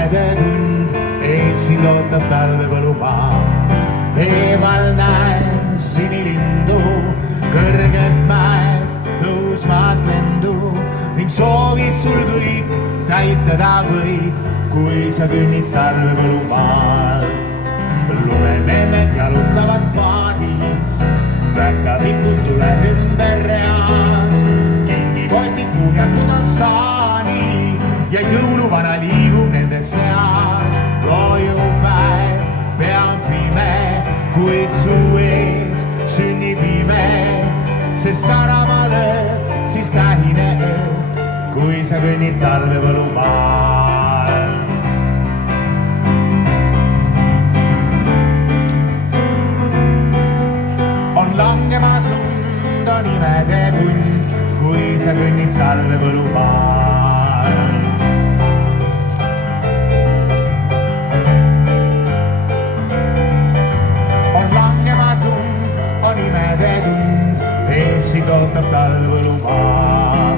imede tund, ees sind ootab talvepõlumaa. Eemal näen sinilindu, kõrgelt mäelt tõusmas lendu ning soovid sul kõik täitada võid, kui sa kõnnid talvepõlumaal. Lumememmed jalutavad paaris, päkapikud tule ümber reas, kingikotid kuhjatud on saani ja jõuluvana liigub nende seas. Loojupäev, pea on pime, kuid su ees sünnib ime, sest Saaremaa lööb siis tähine öö, kui sa kõnnid talvepõlumaal. On langemas lund, on imede tund, kui sa kõnnid talvepõlumaal. On langemas lund, on imede tund, ees sind ootab talvepõlumaa.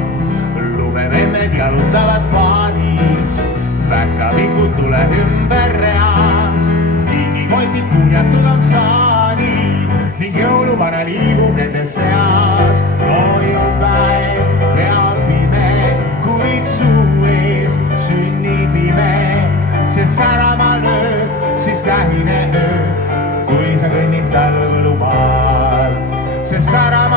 Lumememmed jalutavad paaris, päkapikud tule ümber reas, kingikotid kuhjatud on saani ning jõuluvana liigub nende seas. Loojupäev, pea on pime, kuid su ees sünnib ime, sest Saaremaa lööb siis tähine öö, kui sa kõnnid talvepõlumaal. Sest Saaremaa